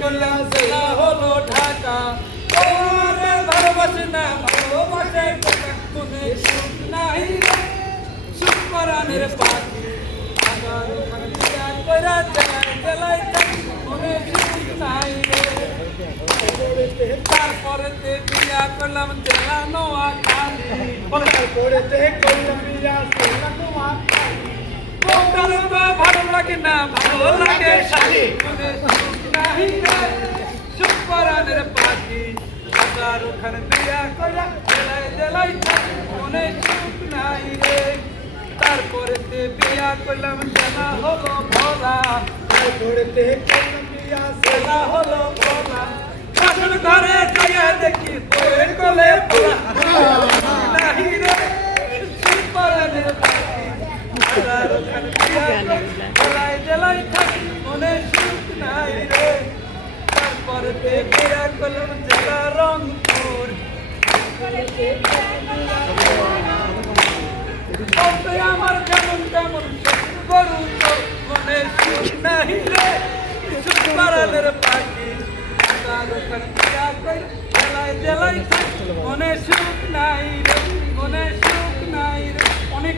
করলাম জেলা হলো ঢাকা ভালোবাসে না ভালোবাসে নাই রে সুখ পরাণের পাখি ওখানে বিয়া থাকি মনে সুখ নাই তারপরে তে বিয়া জেলা নোয়া লাগে না ভালো লাগে। রে সুখ পাখি আবার ওখানে বিয়া কইরা জেলায় জেলায় মনে সুখ নাই রে। তারপরে বিয়া করলাম জেলা হলো ভোলা জেলা হলো ভোলা শাশুর ঘরে যাইয়া দেখি বইয়ের কোলে পোলা জেলায় থাকি, মনে সুখ নাই রে। তারপরে তে বিয়া করলাম জেলা রংপুর। আমার যেমন তেমন গরু মনে সুখ নাই রে। সুখ বাড়ালের পাখি জেলায় জেলায় থাকি, মনে সুখ নাই রে, মনে সুখ নাই রে। অনেক